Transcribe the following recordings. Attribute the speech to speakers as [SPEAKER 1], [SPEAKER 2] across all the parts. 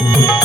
[SPEAKER 1] thank you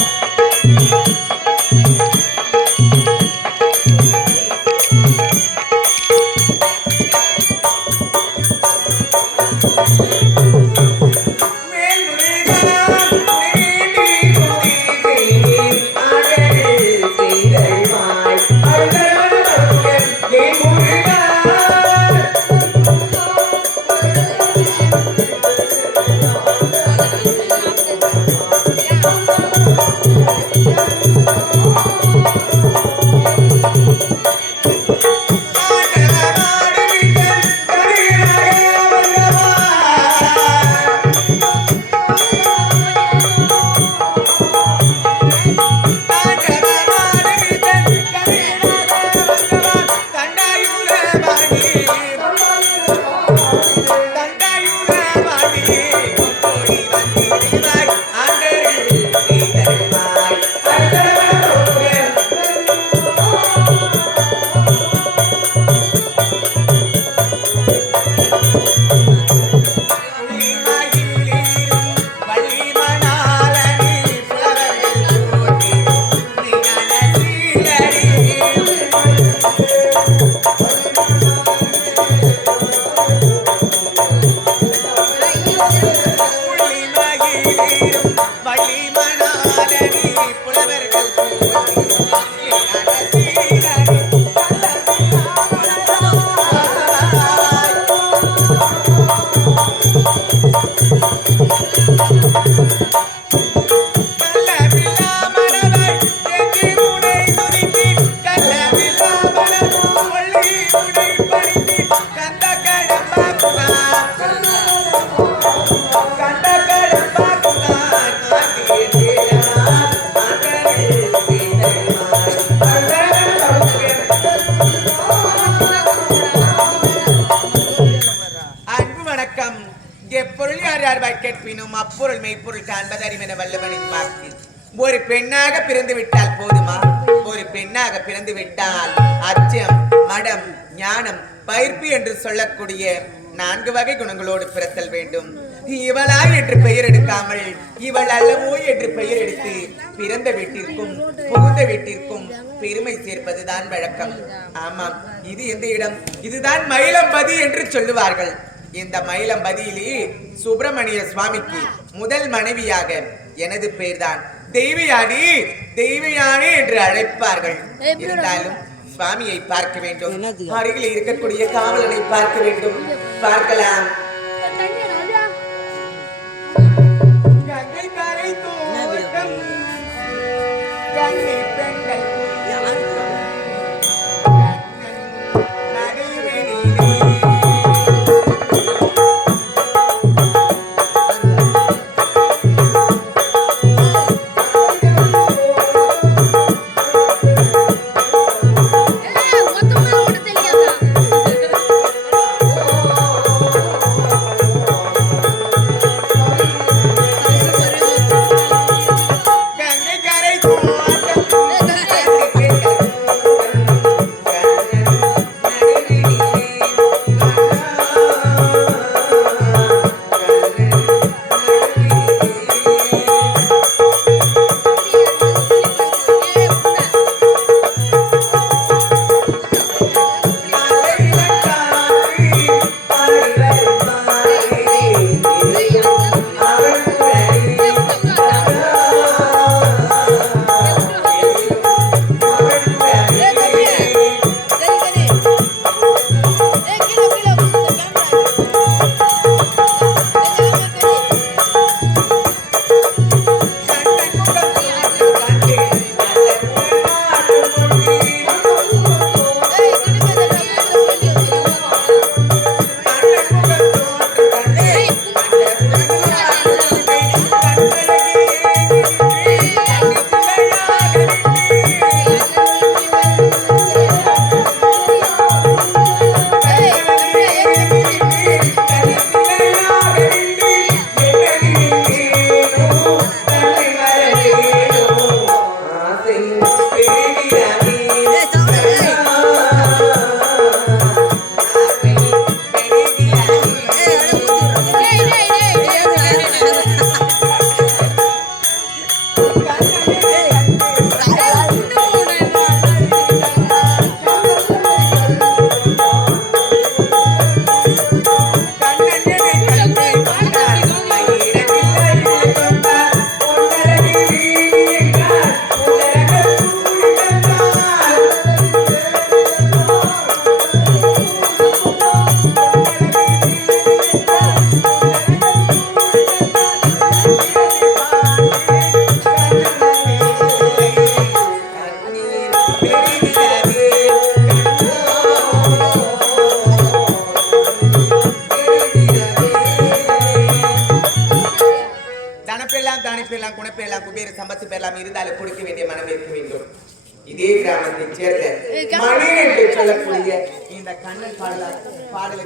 [SPEAKER 1] ஞானம் பயிர்ப்பு என்று சொல்லக்கூடிய நான்கு வகை குணங்களோடு பிறத்தல் வேண்டும். இவளா என்று பெயர் எடுக்காமல் இவள் அல்லவோ என்று பெயர் எடுத்து பிறந்த வீட்டிற்கும் புகுந்த வீட்டிற்கும் பெருமை சேர்ப்பதுதான் வழக்கம். ஆமாம் இது எந்த இடம்? இதுதான் மயிலம்பதி என்று சொல்லுவார்கள். இந்த மயிலம்பதியிலே சுப்பிரமணிய சுவாமிக்கு முதல் மனைவியாக எனது பெயர்தான். தெய்வயானி தெய்வயானி என்று அழைப்பார்கள். இருந்தாலும் சுவாமியை பார்க்க வேண்டும். அருகில் இருக்கக்கூடிய காவலனை பார்க்க வேண்டும். பார்க்கலாம்.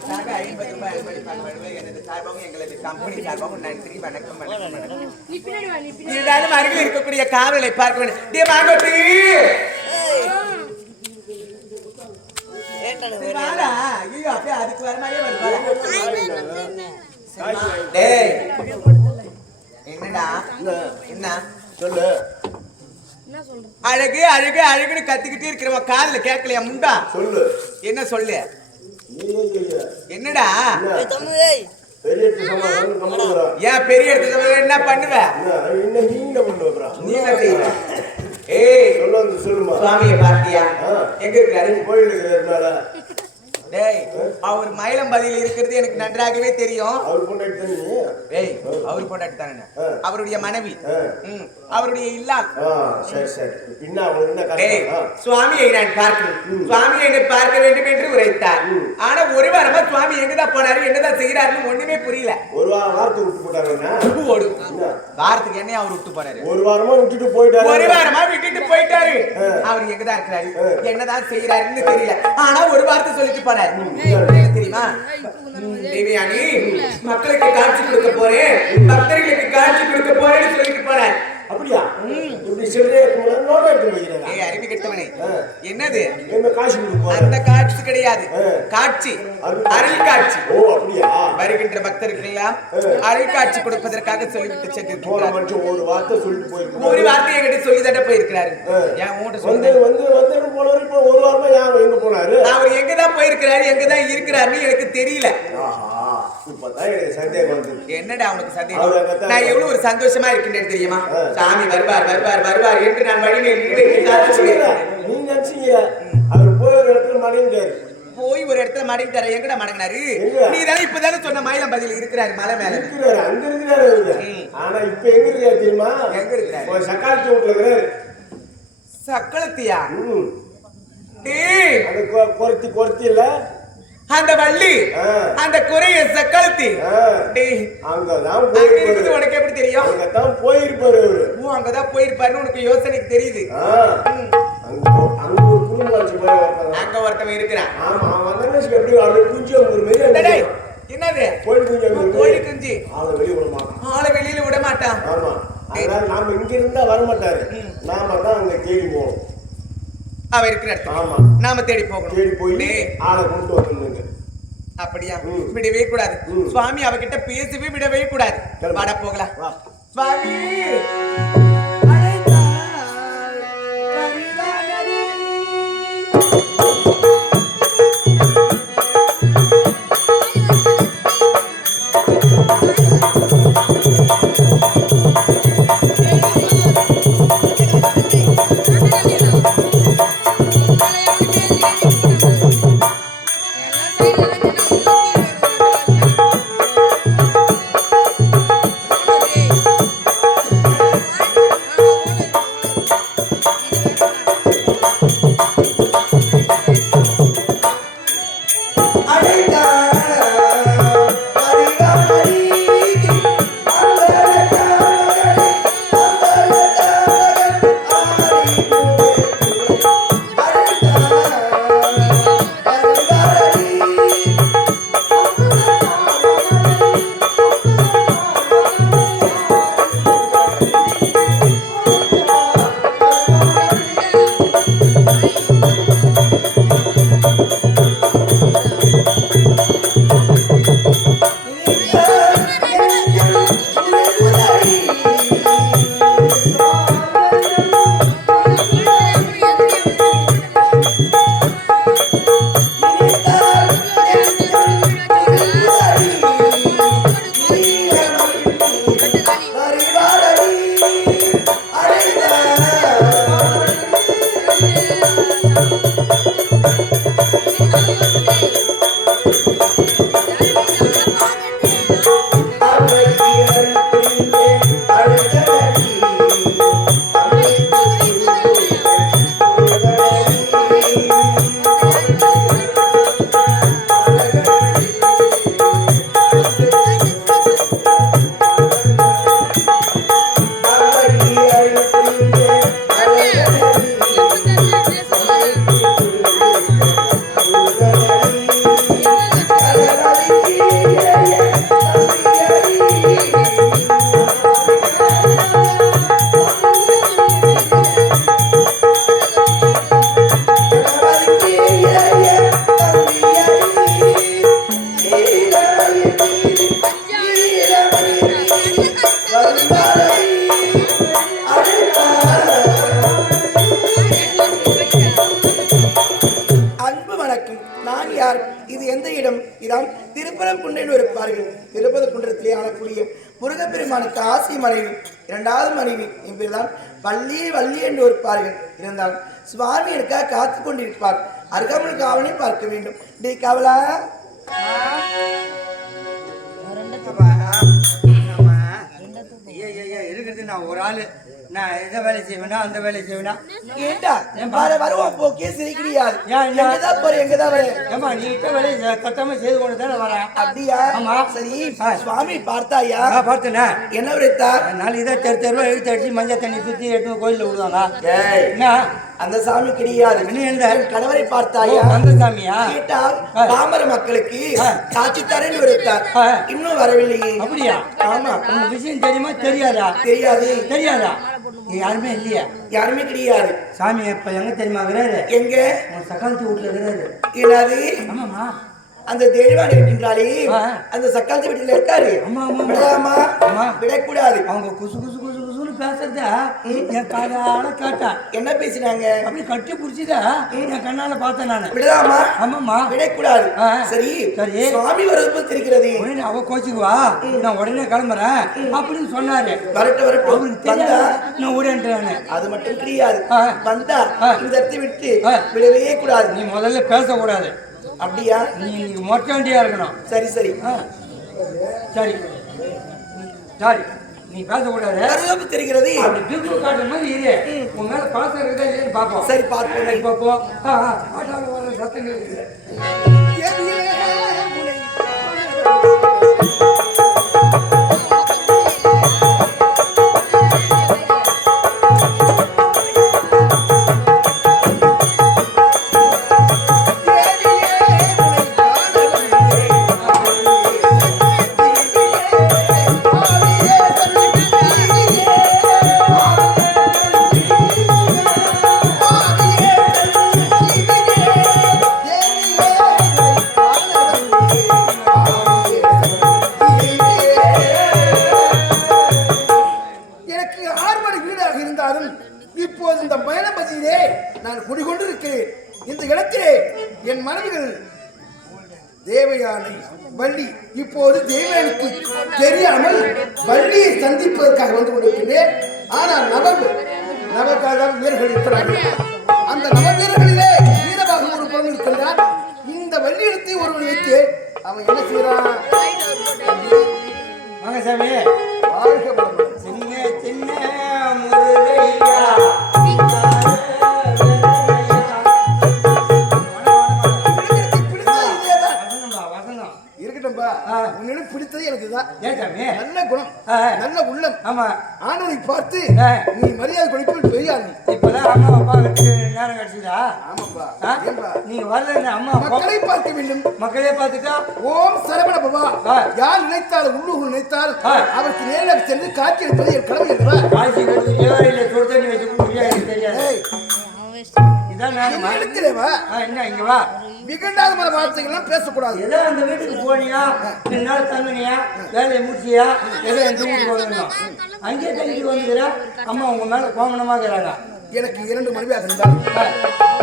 [SPEAKER 1] பாடலுக்காக ஐம்பது ரூபாய் அன்பளி பண்ணுவது எனது சார்பாகவும் எங்களது கம்பெனி சார்பாகவும் நன்றி வணக்கம் வணக்கம் வணக்கம்.
[SPEAKER 2] நீ பின்னாடி வா நீ பின்னாடி
[SPEAKER 1] இருந்தாலும் அருகில் இருக்கக்கூடிய காவலை பார்க்க வேண்டும். டே ஐயோ அப்படியே அதுக்கு வர மாதிரியே என்னடா? என்ன?
[SPEAKER 3] சொல்லு.
[SPEAKER 2] என்ன சொல்ற?
[SPEAKER 1] அழகு அழகு அழகுன்னு கத்திக்கிட்டே இருக்கிறவன் காதுல கேட்கலையா முண்டா?
[SPEAKER 3] சொல்லு.
[SPEAKER 1] என்ன சொல்லு? என்னடா. ஏன் பெரிய இடத்துல என்ன பண்ணுவ?
[SPEAKER 3] என்ன, என்ன நீ என்ன பண்ணுவ?
[SPEAKER 1] நீ என்ன செய்வ? ஏய்
[SPEAKER 3] சொல்லுமா?
[SPEAKER 1] சுவாமியை பார்த்தியா. எங்க இருக்காரு
[SPEAKER 3] கோயில் இருக்கிறதுனால.
[SPEAKER 1] டேய் அவர் மயிலம்பதியில் இருக்கிறது எனக்கு நன்றாகவே தெரியும்.
[SPEAKER 3] அவர் பொண்டாட்டி தானே?
[SPEAKER 1] ஏய் அவர் கொண்டாடி தானே. அவருடைய மனைவி. அவருடைய இல்லா
[SPEAKER 3] ஆ, சரி சரி. பின்ன அவனுக்கு என்ன
[SPEAKER 1] டேய். சுவாமியை நான் பார்க்கணும்.
[SPEAKER 3] ம்.
[SPEAKER 1] சுவாமியை என்னை பார்க்க வேண்டும் என்று உரைத்தார். ஆனா ஒரு வாரமா சுவாமி எங்கதான் போனாரு என்னதான் செய்யறாருன்னு ஒண்ணுமே புரியல.
[SPEAKER 3] ஒரு வாரம் வாரத்தை விட்டு போட்டாங்கன்னா
[SPEAKER 1] உப்பு ஓடு? வாரத்துக்கு என்ன அவர் விட்டு போனாரு
[SPEAKER 3] ஒரு வாரமா விட்டுட்டு போயிட்டாரு.
[SPEAKER 1] ஒரு வாரமா விட்டுட்டு போயிட்டாரு. அவர் எங்கதான் இருக்கிறாரு. என்னதான் செய்யறாருன்னு தெரியல. ஆனா ஒரு வார்த்தை சொல்லிட்டு போனாரு
[SPEAKER 3] ம்.
[SPEAKER 1] தெரியுமா? தேவியானி மக்களுக்கு காட்சி கொடுக்க போறேன். பக்தர்களுக்கு காட்சி கொடுக்க போறேன்னு சொல்லிட்டு போறேன்
[SPEAKER 3] அப்படியா? இப்படி சில்லறையா இருக்கும்போது நோட்டை எடுத்து வைக்கிறேன்.
[SPEAKER 1] ஏய் அறிவு கெட்டவனே.
[SPEAKER 3] ஆ.
[SPEAKER 1] என்னது?
[SPEAKER 3] என்ன காசு
[SPEAKER 1] அந்த காட்சி கிடையாது. காட்சி.
[SPEAKER 3] அருள்
[SPEAKER 1] காட்சி.
[SPEAKER 3] ஓ அப்படியா?
[SPEAKER 1] வருகின்ற அருள் காட்சி கொடுப்பதற்காக சொல்லிவிட்டு
[SPEAKER 3] போன ஒரு வார்த்தை சொல்லிட்டு போயிருக்கோம்
[SPEAKER 1] ஒரு வார்த்தையை கிட்ட சொல்லி தட்ட போயிருக்கிறாரு. ஏன் உன்கிட்ட
[SPEAKER 3] வந்து வந்து வந்து போனவர் இப்போ ஒரு வாரமா யார் எங்க போனாரு?
[SPEAKER 1] அவர் எங்கதான் போயிருக்கிறாரு எங்கதான் இருக்கிறாருன்னு எனக்கு தெரியல.
[SPEAKER 3] இப்பதான் எனக்கு சந்தேகம் வந்தது
[SPEAKER 1] என்னடா
[SPEAKER 3] அவர்
[SPEAKER 1] சந்தேகம் நான் எவ்வளவு ஒரு சந்தோஷமா இருக்கின்றேன் தெரியுமா. சாமி வருவார் வருவார் வருவார் என்று நான் நின்று
[SPEAKER 3] நீ நினைச்சீங்க. அவர் போய் ஒரு இடத்துல மறைஞ்சாரு
[SPEAKER 1] போய் ஒரு இடத்துல மடங்கிட்டாரு எங்கடா மடங்கினாரு? நீ தானே இப்பதானே சொன்ன மயிலம்பதியில் இருக்கிறாரு மலை மேல.
[SPEAKER 3] இருக்கிறாரு அங்க இருக்கிறாரு. ஆனா இப்ப எங்க இருக்காரு தெரியுமா?
[SPEAKER 1] எங்க இருக்கிறாரு?
[SPEAKER 3] ஒரு சக்காலத்து வீட்டுல இருக்கிறாரு.
[SPEAKER 1] சக்களத்தியா
[SPEAKER 3] ம்.
[SPEAKER 1] டேய்,
[SPEAKER 3] அந்த கொ- குறைச்சி குறைச்சி இல்ல.
[SPEAKER 1] அந்த வள்ளி. அந்த குறைய. டேய்,
[SPEAKER 3] அங்கதான் போயிருப்பாரு.
[SPEAKER 1] உனக்கு எப்படி தெரியும்?
[SPEAKER 3] அங்கதான் போயிருப்பாரு அவரு.
[SPEAKER 1] ஓ அங்கதான் போயிருப்பாருன்னு உனக்கு யோசனைக்கு தெரியுது.
[SPEAKER 3] அங்க
[SPEAKER 1] ஒருத்தவன் இருக்கிறான்.
[SPEAKER 3] ஆமா அவன் எப்படி அப்படியே குஞ்சு ஒரு அங்க
[SPEAKER 1] என்னது?
[SPEAKER 3] கோழி குஞ்சு.
[SPEAKER 1] கோழி குஞ்சு.
[SPEAKER 3] ஆளை வெளிய விட மாட்டான்.
[SPEAKER 1] ஆளை வெளியில விட மாட்டான்.
[SPEAKER 3] ஆமா. அதனால நாம இங்க இருந்தா வர மாட்டாரு. நாம தான் அங்க தேடி போகணும்
[SPEAKER 1] அவ இருக்கிற இடத்துல.
[SPEAKER 3] ஆமா.
[SPEAKER 1] நாம தேடி
[SPEAKER 3] தேடி
[SPEAKER 1] போகணும்
[SPEAKER 3] போய்
[SPEAKER 1] டேய்,
[SPEAKER 3] ஆளை கொண்டு வரணுங்க.
[SPEAKER 1] அப்படியா. விடவே கூடாது. சுவாமி அவகிட்ட பேசவே விடவே கூடாது. வாடா போகலாம். சுவாமி!
[SPEAKER 4] வள்ளி வள்ளி என்று இருப்பார்கள் இருந்தாலும் சுவாமி எனக்காக காத்து கொண்டிருப்பார். அருகாமல் காவலை பார்க்க வேண்டும். டே காவலா?
[SPEAKER 5] இருக்கிறது நான் ஒரு ஆளு. நான் எந்த வேலை செய்வேனா அந்த வேலை செய்வேனா?
[SPEAKER 4] ஏண்டா? வர வருவோம் போக்கே சிரிக்கிறியாது? எங்கதான் போற எங்கதான் வர
[SPEAKER 5] ஏமா நீ இட்ட வேலையை தட்டாம செய்து கொண்டு தானே வரேன்
[SPEAKER 4] அப்படியா?
[SPEAKER 5] ஆமா.
[SPEAKER 4] சரி. சுவாமி பார்த்தாயா?
[SPEAKER 5] நான் பார்த்தேனே.
[SPEAKER 4] என்ன விரைத்தா
[SPEAKER 5] நாலு இதை தெரு தெருவா இழுத்து அடிச்சு மஞ்சள் தண்ணி சுத்தி எடுத்து கோயில்ல விடுவாங்க என்ன?
[SPEAKER 4] அந்த சாமி கிடையாது? என் கணவரை பார்த்தாயா?
[SPEAKER 5] அந்த சாமியா?
[SPEAKER 4] கேட்டால். பாமர மக்களுக்கு. காட்சி தரேன்னு விரைத்தார்
[SPEAKER 5] ஆ.
[SPEAKER 4] இன்னும் வரவில்லையே.
[SPEAKER 5] அப்படியா?
[SPEAKER 4] ஆமா.
[SPEAKER 5] உனக்கு விஷயம் தெரியுமா? தெரியாதா?
[SPEAKER 4] தெரியாது.
[SPEAKER 5] தெரியாதா? யாருமே இல்லையா?
[SPEAKER 4] யாருமே கிடையாது.
[SPEAKER 5] சாமி இப்ப எங்க தெரியுமா இருக்கிறாரு
[SPEAKER 4] எங்க?
[SPEAKER 5] சக்காலத்து வீட்டுல இருக்கிறாரு
[SPEAKER 4] என்னது?
[SPEAKER 5] ஆமாமா
[SPEAKER 4] அந்த தெய்வான் இருக்கின்றாளே
[SPEAKER 5] ஆ.
[SPEAKER 4] அந்த சக்காலத்து வீட்டுல இருக்காரு.
[SPEAKER 5] ஆமா, ஆமா.
[SPEAKER 4] விடலாமா. விடக்கூடாது.
[SPEAKER 5] அவங்க குசு குசு பேசுறத என் காதால கேட்டா.
[SPEAKER 4] என்ன பேசினாங்க
[SPEAKER 5] அப்படி கட்டி புடிச்சுதா என் கண்ணால பார்த்தேன் நானு.
[SPEAKER 4] விடலாமா?
[SPEAKER 5] ஆமாம்மா.
[SPEAKER 4] விடக்கூடாது. சரி.
[SPEAKER 5] சரி.
[SPEAKER 4] சுவாமி வரது தெரிகிறது.
[SPEAKER 5] உடனே அவ கோச்சுக்குவா? நான் உடனே கிளம்புறேன். அப்படின்னு சொன்னாரு.
[SPEAKER 4] வரட்டும் வரட்டும்.
[SPEAKER 5] அவருக்கு தெரியாத நான் ஓடின்றானு
[SPEAKER 4] அது மட்டும் கிடையாது. வந்தா. இந்த இடத்தை விட்டு. விடவே கூடாது.
[SPEAKER 5] நீ முதல்ல பேசக்கூடாது.
[SPEAKER 4] அப்படியா?
[SPEAKER 5] நீ மொட்டாண்டியா இருக்கணும்.
[SPEAKER 4] சரி சரி.
[SPEAKER 5] சரி. சரி. நீ பேசக்கூடாது
[SPEAKER 4] வரது தெரிகிறது
[SPEAKER 5] அப்படி பிபிள் காட்டுற மாதிரி இரு உன் மேல பாசம் இருக்குதா இல்லையான்னு
[SPEAKER 4] சரி பார்ப்போம்
[SPEAKER 5] சரி பாப்போம் ஆ, ஆ, ஆட்டால வர சத்தம் கேக்குது வாங்க சாமி
[SPEAKER 6] வாழ்க வளமுடன்.
[SPEAKER 5] சின்ன சின்ன முருகையா
[SPEAKER 6] எனக்கு பிடித்தது. உன்னிடம் எனக்கு
[SPEAKER 5] சாமி
[SPEAKER 6] நல்ல குணம். நல்ல உள்ளம்
[SPEAKER 5] ஆமா
[SPEAKER 6] ஆண்டவனை பார்த்து. நீ மரியாதை கொடுப்பது பெரிய ஆள்
[SPEAKER 5] அம்மா அப்பா நேரம் கிடைச்சதா?
[SPEAKER 6] ஆமாப்பா.
[SPEAKER 5] நீங்க வரல அம்மா
[SPEAKER 6] மக்களை பார்க்க வேண்டும்.
[SPEAKER 5] மக்களே பார்த்துட்டா?
[SPEAKER 6] ஓம் சரவண பவா. யார் நினைத்தால் உள்ளூர் நினைத்தால். அவருக்கு நேரில் சென்று காட்சி அளிப்பது என் கடமை
[SPEAKER 5] இல்ல வச்சு எனக்கு தெரியாது. இதான் ஆ, என்ன இங்க வா.
[SPEAKER 6] விகண்டாதமான வார்த்தைகள்லாம் பேசக்கூடாது.
[SPEAKER 5] ஏதோ அந்த வீட்டுக்கு போனியா? ரெண்டு நாள் தங்கினியா? வேலையை முடிச்சியா? ஏதோ எந்த வீட்டுக்கு வரணும் அங்கேயே தங்கிட்டு வந்துக்கிற? அம்மா உங்க மேல கோமணமாக்குறாங்க
[SPEAKER 6] எனக்கு இரண்டு மனைவியாக இருந்தாலும்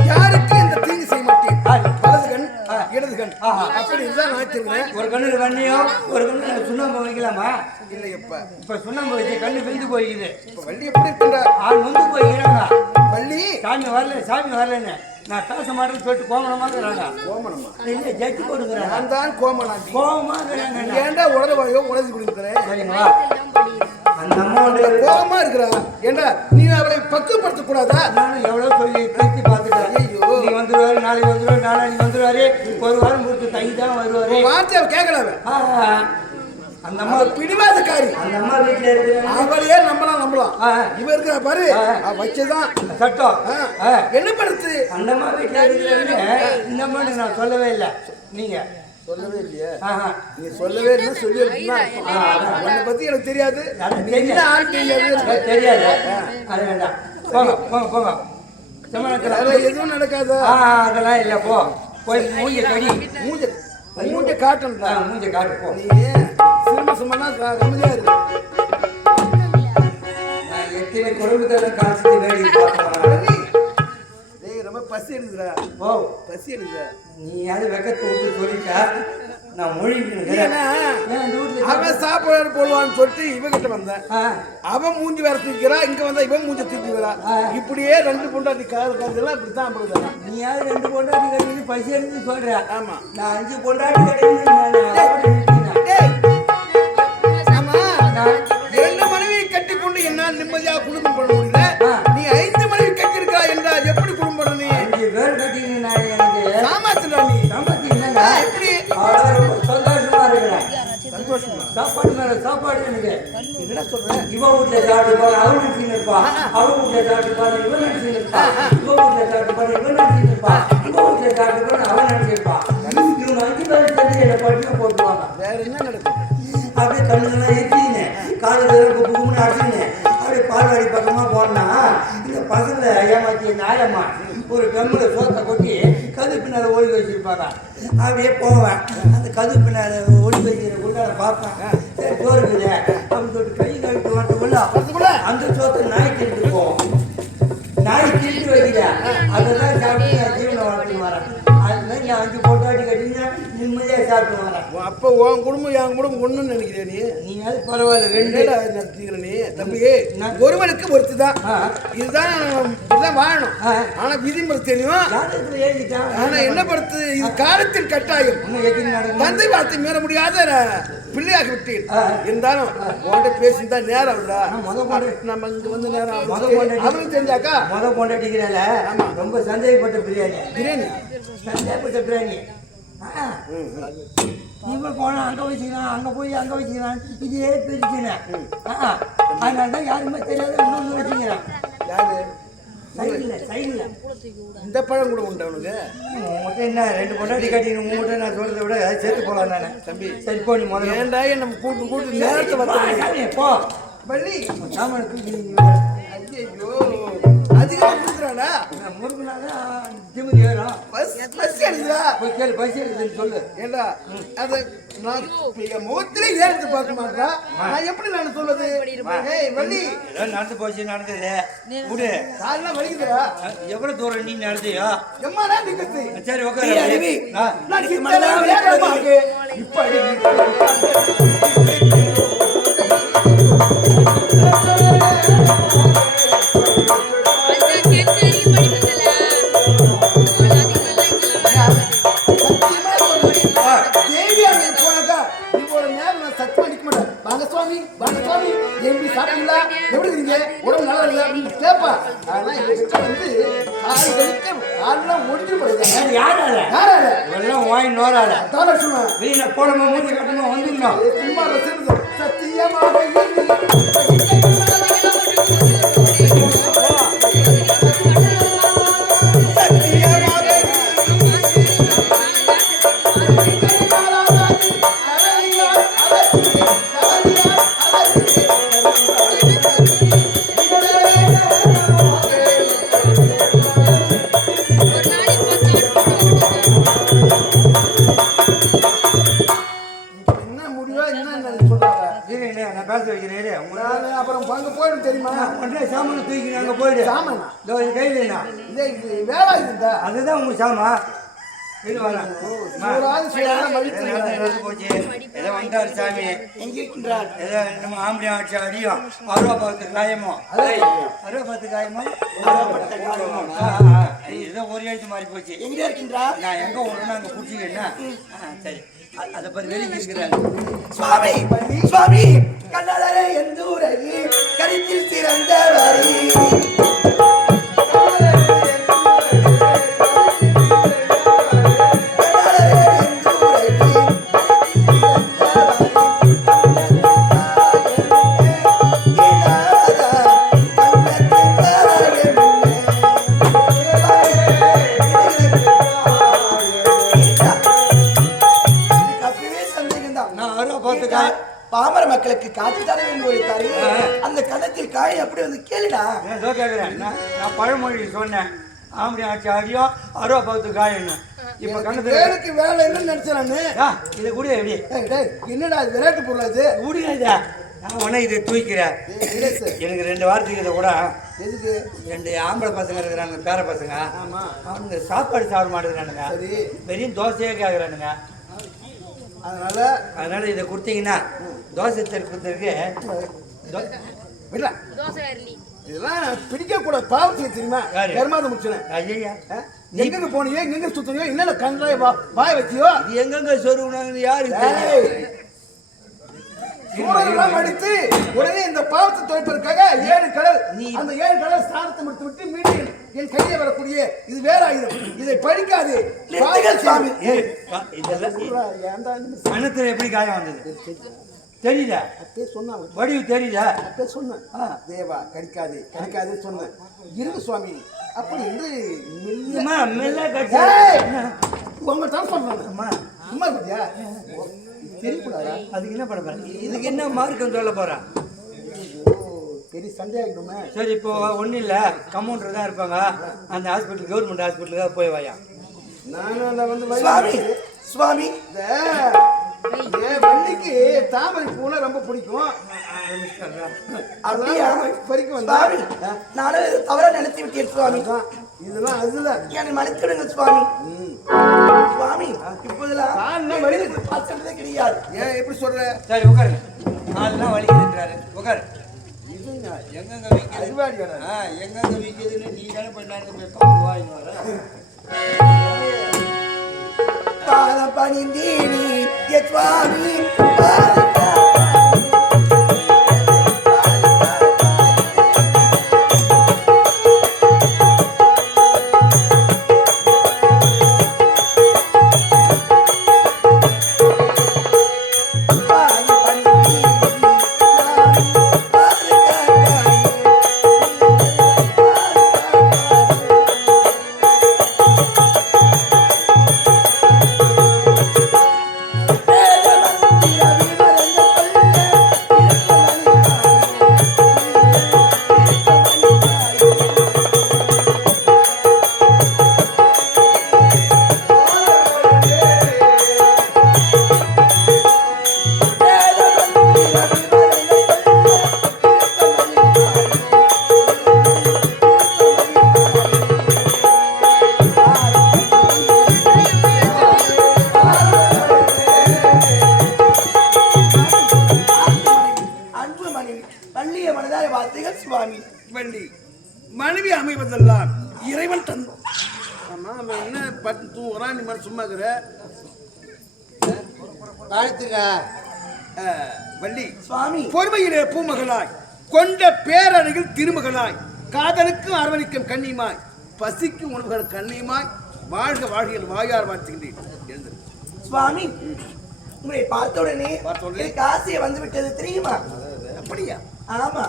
[SPEAKER 6] யாருக்கு இந்த தீங்கு செய்ய மாட்டேன். வலது கண். இடது கண். அப்படி இருந்தால் நான் வச்சிருக்கிறேன்
[SPEAKER 5] ஒரு கண்ணுல வெண்ணையும் ஒரு கண்ணுல சுண்ணாம்பு வைக்கலாமா?
[SPEAKER 6] இல்லையப்பா.
[SPEAKER 5] இப்ப சுண்ணாம்பு வச்சு கண்ணு பிரிந்து போய்க்குது.
[SPEAKER 6] இப்ப வள்ளி எப்படி இருக்கின்ற?
[SPEAKER 5] ஆள் நொந்து போய்க்கிறாங்க
[SPEAKER 6] வள்ளி.
[SPEAKER 5] சாமி வரல சாமி வரலன்னு. நான் பேச மாட்டேன்னு சொல்லிட்டு கோமணமாக்குறாங்க.
[SPEAKER 6] கோமணமா?
[SPEAKER 5] இல்ல ஜட்ஜி போட்டுக்கிறாங்க
[SPEAKER 6] நான் தான் கோமனாண்டி
[SPEAKER 5] கோவமாக்குறாங்க
[SPEAKER 6] ஏன்டா உடனே உடஞ்சி கொடுக்குறேன்
[SPEAKER 5] சரிங்களா அந்த அம்மாவுடைய
[SPEAKER 6] கோபமா இருக்கிறா ஏண்டா நீ அவளை பக்குவப்படுத்த கூடாதா?
[SPEAKER 5] நானும் எவ்வளவு சொல்லி பார்த்துட்டேன்
[SPEAKER 6] ஐயோ.
[SPEAKER 5] நீ வந்துருவாரு நாளைக்கு வந்துருவாரு நாளைக்கு வந்துருவாரு. ஒரு வாரம் பொறுத்து தங்கி தான் வருவாரு.
[SPEAKER 6] வார்த்தை கேட்கல
[SPEAKER 5] அந்த அம்மா
[SPEAKER 6] பிடிவாதக்காரி.
[SPEAKER 5] அந்த அம்மா வீட்டுல இருக்கிற
[SPEAKER 6] அவளையே நம்பலாம் நம்பலாம். இவ இருக்கிற பாரு. வச்சதான்
[SPEAKER 5] சட்டம்.
[SPEAKER 6] என்ன படுத்து?
[SPEAKER 5] அந்த அம்மா வீட்டுல இருக்கிறன்னு இந்த அம்மா நான் சொல்லவே இல்லை. நீங்க.
[SPEAKER 6] சொல்லவே இல்லையே.
[SPEAKER 5] ஆஹா.
[SPEAKER 6] நீ சொல்லவே இல்லை சொல்லி உன்னை பத்தி எனக்கு தெரியாது. என்ன ஆள் தெரியாது?
[SPEAKER 5] தெரியாது. அது வேண்டாம். போங்க போங்க போங்க.
[SPEAKER 6] எதுவும் நடக்காதா?
[SPEAKER 5] அதெல்லாம் இல்லை போ. போய் மூஞ்ச கடி.
[SPEAKER 6] மூஞ்ச மூஞ்ச காட்டணும்டா.
[SPEAKER 5] ஆ, மூஞ்ச காட்டு போ.
[SPEAKER 6] நீ கம்மியா இருக்கு.
[SPEAKER 5] நான் எத்தனை குடும்பத்தை காசு வேடி பார்க்கலாம்
[SPEAKER 6] டேய் ரொம்ப பசி எடுக்குதுடா.
[SPEAKER 5] ஓ
[SPEAKER 6] பசி எடுக்குதா.
[SPEAKER 5] நீ அது வெக்கத்தை விட்டு சொல்லிட்ட நான்
[SPEAKER 6] அவன் சாப்பாடு போடுவான்னு சொல்லிட்டு இவகிட்ட வந்தேன். அவன் மூஞ்சி வேற தூக்கிறா இங்க வந்தா இவன் மூஞ்சி தூக்கிறா. இப்படியே ரெண்டு பொண்டாட்டி காதல் காதலாம் இப்படித்தான் போடுதா
[SPEAKER 5] நீ யாரு ரெண்டு பொண்டாட்டி கட்டின்னு பசி எடுத்து சொல்ற.
[SPEAKER 6] ஆமா.
[SPEAKER 5] நான் அஞ்சு பொண்டாட்டி எனக்கு
[SPEAKER 6] என்னடா சொல்ற?
[SPEAKER 5] இவ வீட்டுல சாப்பிட்டு போன அவன் நினைச்சு இருப்பா அவன் வீட்டுல சாப்பிட்டு போன இவன் நினைச்சு இருப்பா வீட்டுல சாப்பிட்டு போன இவன் நினைச்சு இருப்பா இவ வீட்டுல சாப்பிட்டு போன அவன் நினைச்சிருப்பா இவங்க அஞ்சு பேர் சேர்ந்து என்னை பட்டியல போட்டுருவாங்க.
[SPEAKER 6] வேற என்ன நடக்கும்?
[SPEAKER 5] அப்படியே கண்ணுலாம் எரிச்சின்னு காலு குப்புன்னு அடிச்சுன்னு அப்படியே பால்வாடி பக்கமா போனா இந்த பசங்களை ஏமாத்தி நாயம்மா ஒரு கம்மில் சோத்தை கொட்டி கது பின்னால ஒளி வச்சிருப்பாங்க. அப்படியே போவேன். அந்த கது பின்னால ஒளி வைக்கிற குண்டால பார்ப்பேன் சரி சோறு இருக்குது அப்படின்னு சொல்லிட்டு கை கழுவிட்டு வரட்டுக்குள்ள அந்த சோத்தை நாய் திட்டு போவோம் நாய் திட்டு வைக்கிற. அதெல்லாம் சாப்பிட்டு நான் ஜீவனை வளர்த்து வரேன் அது மாதிரி நான் அஞ்சு போட்டாட்டி கட்டினா நிம்மதியாக சாப்பிட்டு வரேன்
[SPEAKER 6] அப்ப உன் குடும்பம் என் குடும்பம் ஒண்ணுன்னு நினைக்கிறேன் நீ?
[SPEAKER 5] நீ அது பரவாயில்ல ரெண்டு.
[SPEAKER 6] என்னடா நடத்திக்கிற நீ? தம்பி
[SPEAKER 5] நான்
[SPEAKER 6] ஒருவனுக்கு ஒருத்திதான்.
[SPEAKER 5] ஆ.
[SPEAKER 6] இதுதான் இதுதான் வாழணும்.
[SPEAKER 5] ஆ.
[SPEAKER 6] ஆனா விதிமுறை தெரியும்.
[SPEAKER 5] ஜாதகத்துல எழுதிட்டான்
[SPEAKER 6] ஆனா என்ன படுத்து? இது காலத்தின் கட்டாயம். தந்தை வார்த்தை மீற முடியாத பிள்ளையாக விட்டேன்.
[SPEAKER 5] இருந்தாலும்
[SPEAKER 6] உன்கிட்ட பேசியிருந்தா நேரம்
[SPEAKER 5] கொண்டு
[SPEAKER 6] நம்ம இங்க வந்து நேரம் அவனுக்கு தெரிஞ்சாக்கா
[SPEAKER 5] முத கொண்டாட்டிக்கிறால ரொம்ப சந்தேகப்பட்ட பிரியாணி.
[SPEAKER 6] பிரியாணி.
[SPEAKER 5] சந்தேகப்பட்ட பிரியாணி. ஆ. இவன் போனா அங்க வச்சுக்கிறான் அங்க போய் அங்க வச்சுக்கிறான் இதே பிரிச்சுனேன் அதனால தான் யாருமே தெரியாத இன்னொன்று வச்சுக்கிறான்.
[SPEAKER 6] யாரு? இந்த பழம் கூட உண்டு அவனுக்கு
[SPEAKER 5] உங்கள்கிட்ட என்ன ரெண்டு பொண்டாட்டி கட்டின்னு உங்கள்கிட்ட நான் சொல்றதை விட சேர்த்து போகலாம் தானே தம்பி சரி போ நீ முதல்ல.
[SPEAKER 6] ஏன்டா நம்ம கூட்டு கூட்டு நேரத்தை
[SPEAKER 5] போ,
[SPEAKER 6] வத்த
[SPEAKER 5] சாமி, போ.
[SPEAKER 6] பள்ளி
[SPEAKER 5] சாமான தூக்கி நீ வர.
[SPEAKER 6] ஐயோ அதிகமா கொடுக்குறாடா
[SPEAKER 5] நான் முருகனாதான் திமிரி ஏறும்.
[SPEAKER 6] பஸ் பஸ் எடுக்குதா
[SPEAKER 5] போய் கேளு பசி எடுக்குதுன்னு சொல்லு.
[SPEAKER 6] ஏண்டா அது நான் என் முகத்திலே ஏறிட்டு பார்க்க மாட்டா நான் எப்படி நான் சொல்றது? ஏய் வள்ளி.
[SPEAKER 5] ஏதோ நடந்து போச்சு நடந்தது விடு.
[SPEAKER 6] காலெல்லாம் வலிக்குதுடா.
[SPEAKER 5] எவ்வளவு தூரம் நீ நடந்தியோ
[SPEAKER 6] எம்மாடா நிக்குது
[SPEAKER 5] சரி. ஆ.
[SPEAKER 6] நான் கிட்டலாம்
[SPEAKER 5] ஒன்றே சாமான தூக்கி அங்க போயிடு.
[SPEAKER 6] சாமானா?
[SPEAKER 5] இதோ இது கையில் என்ன
[SPEAKER 6] இதே இது வேலை இருந்தா?
[SPEAKER 5] அதுதான் உங்க சாமா. இது
[SPEAKER 6] மதித்து
[SPEAKER 5] போச்சு. ஏதோ வந்துட்டாரு சாமி.
[SPEAKER 4] எங்க இருக்கின்றார்?
[SPEAKER 5] ஏதோ நம்ம ஆம்பளை ஆட்சி அடியும் அருவா பார்த்து காயமோ? அருவா பார்த்து காயமோ. ஏதோ ஒரு எழுத்து மாறி போச்சு.
[SPEAKER 4] எங்க இருக்கின்றார்?
[SPEAKER 5] நான் எங்க ஒண்ணு அங்க புடிச்சிக்கிறேன் சரி. அதை பத்தி வெளியே இருக்கிறாரு
[SPEAKER 4] சுவாமி சுவாமி கண்ணாளரே எந்த ஊரை
[SPEAKER 5] அடியோ அருவா பார்த்து காயணும். இப்போ கண்ணத்துல
[SPEAKER 6] வேலைக்கு வேலை இல்லைன்னு நினைச்சேன்
[SPEAKER 5] இதை கூட எப்படி?
[SPEAKER 6] என்னடா இது விளையாட்டு பொருளா இது?
[SPEAKER 5] முடியாதா நான் உடனே இதை தூக்கிறேன் எனக்கு ரெண்டு வாரத்துக்கு இதை கூட
[SPEAKER 6] எதுக்கு?
[SPEAKER 5] ரெண்டு ஆம்பளை பசங்க இருக்கிறாங்க பேர பசங்க.
[SPEAKER 6] ஆமா.
[SPEAKER 5] அவங்க சாப்பாடு சாப்பிட மாட்டேங்கிறானுங்க.
[SPEAKER 6] சரி.
[SPEAKER 5] வெறும் தோசையே கேட்குறானுங்க
[SPEAKER 6] அதனால?
[SPEAKER 5] அதனால இதை கொடுத்தீங்கன்னா தோசை தெருக்குறதுக்கு
[SPEAKER 6] விடல
[SPEAKER 2] தோசை
[SPEAKER 6] இதெல்லாம் பிடிக்க கூட பாவத்தை தெரியுமா?
[SPEAKER 5] யாரு?
[SPEAKER 6] கர்மாத முடிச்சுனேன்
[SPEAKER 5] ஐயா
[SPEAKER 6] எங்க போனியோ எங்க சுத்தனியோ என்னென்ன கண்டாய வாய் வச்சியோ?
[SPEAKER 5] எங்கெங்க தெரியும்
[SPEAKER 6] ஏய், சூழலெல்லாம் அடித்து உடனே இந்த பாவத்தை துவைப்பதற்காக ஏழு கடல்
[SPEAKER 5] நீ-
[SPEAKER 6] அந்த ஏழு கடல் ஸ்தானத்தை முடித்து விட்டு மீண்டும் என்- கையிலே வரக்கூடிய இது வேற ஆயுதம் இதை படிக்காது
[SPEAKER 4] சுவாமி.
[SPEAKER 5] இதெல்லாம் எப்படி காயம் வந்தது? தெரியல
[SPEAKER 6] அப்பே சொன்னாங்க.
[SPEAKER 5] வடிவு தெரியல
[SPEAKER 6] அப்பே சொன்னேன். தேவா கடிக்காது கடிக்காது சொன்னேன். இருக்கு சுவாமி. அப்படி என்று மெல்ல-
[SPEAKER 5] அம்மா, மெல்ல கடிச்சா
[SPEAKER 6] உங்க தான் சொல்றேன்
[SPEAKER 5] அம்மா,
[SPEAKER 6] சும்மா இருக்கியா? தெரியக்கூடாதா?
[SPEAKER 5] அதுக்கு என்ன பண்ண இதுக்கு என்ன மார்க்கம் சொல்ல போறா?
[SPEAKER 6] பெரிய சண்டை ஆகிடுமே
[SPEAKER 5] சரி இப்போ ஒன்றும் இல்லை. கம்பவுண்டர் தான் இருப்பாங்க. அந்த ஹாஸ்பிட்டல் கவர்மெண்ட் ஹாஸ்பிட்டலுக்காக போய் வாயா.
[SPEAKER 6] அந்த வந்து
[SPEAKER 4] சுவாமி!
[SPEAKER 6] வள்ளிக்கு தாமரை பூனா ரொம்ப பிடிக்கும்.
[SPEAKER 4] அப்படியா?
[SPEAKER 6] அதனால பறிக்க
[SPEAKER 4] சுவாமி
[SPEAKER 6] வந்தா
[SPEAKER 4] நானும் தவறா நினைத்து விட்டேன் சுவாமி.
[SPEAKER 6] இதெல்லாம் அதுல
[SPEAKER 4] என்னை மன்னித்துடுங்க சுவாமி. சுவாமி இப்போதெல்லாம்
[SPEAKER 6] கால்லாம் வலி.
[SPEAKER 4] பார்த்ததே கிடையாது.
[SPEAKER 6] ஏன் எப்படி சொல்ற?
[SPEAKER 5] சரி உட்காருங்க. ஆள்லாம் வலிக்கிறாரு உட்காரு. எங்கெங்க வீக்கிறது எங்கெங்க வீக்குதுன்னு நீ தானே பண்ணாங்க வாங்கி வர
[SPEAKER 4] பணிந்தீனி சுவாமி
[SPEAKER 6] பசிக்கும் உணவுகள் கண்ணியுமாய் வாழ்க வாழ்கையில் வாயார் வாழ்த்துகின்றேன். எழுந்திரு.
[SPEAKER 4] சுவாமி உங்களை பார்த்த உடனே
[SPEAKER 6] பார்த்த உடனே?
[SPEAKER 4] ஆசையை வந்து விட்டது தெரியுமா?
[SPEAKER 6] அப்படியா?
[SPEAKER 4] ஆமா.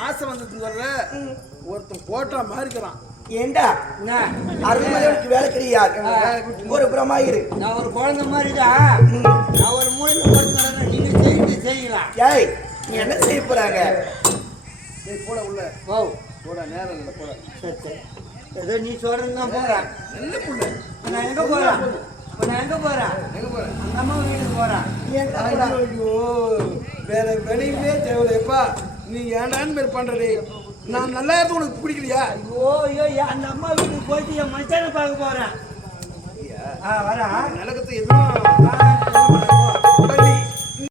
[SPEAKER 6] ஆசை வந்ததுன்னு சொல்ற ஒருத்தன் போட்டா மாதிரி இருக்கிறான்
[SPEAKER 4] ஏண்டா அருள்மலைவனுக்கு வேலை கிடையாது ஒரு புறமாயிரு
[SPEAKER 5] நான் ஒரு குழந்தை மாதிரி தான் நான் ஒரு மூலையில் படுத்துறேன் நீங்க செய்து செய்யலாம்
[SPEAKER 4] ஏய் நீ என்ன செய்ய போறாங்க?
[SPEAKER 6] போட உள்ள.
[SPEAKER 5] ஓ
[SPEAKER 6] போட நேரம் இல்லை போட.
[SPEAKER 5] சரி சரி. ஏதோ நீ சொல்றது தான் போறேன்
[SPEAKER 6] நல்ல புள்ள
[SPEAKER 5] இப்ப நான் எங்க போறேன் இப்ப நான் எங்க போறேன்
[SPEAKER 6] எங்க
[SPEAKER 5] அந்த அம்மா வீட்டுக்கு
[SPEAKER 4] போற?
[SPEAKER 6] ஐயோ வேற வெளியவே தேவையில்லைப்பா நீ ஏன்டான்னு மாதிரி பண்றதே நான் நல்லா இருந்து உனக்கு பிடிக்கலையா?
[SPEAKER 5] ஐயோ ஐயோ அந்த அம்மா வீட்டுக்கு போயிட்டு என் மச்சானை பார்க்க போறேன். ஆ வரேன்.
[SPEAKER 6] நிலக்கத்தை எதுவும்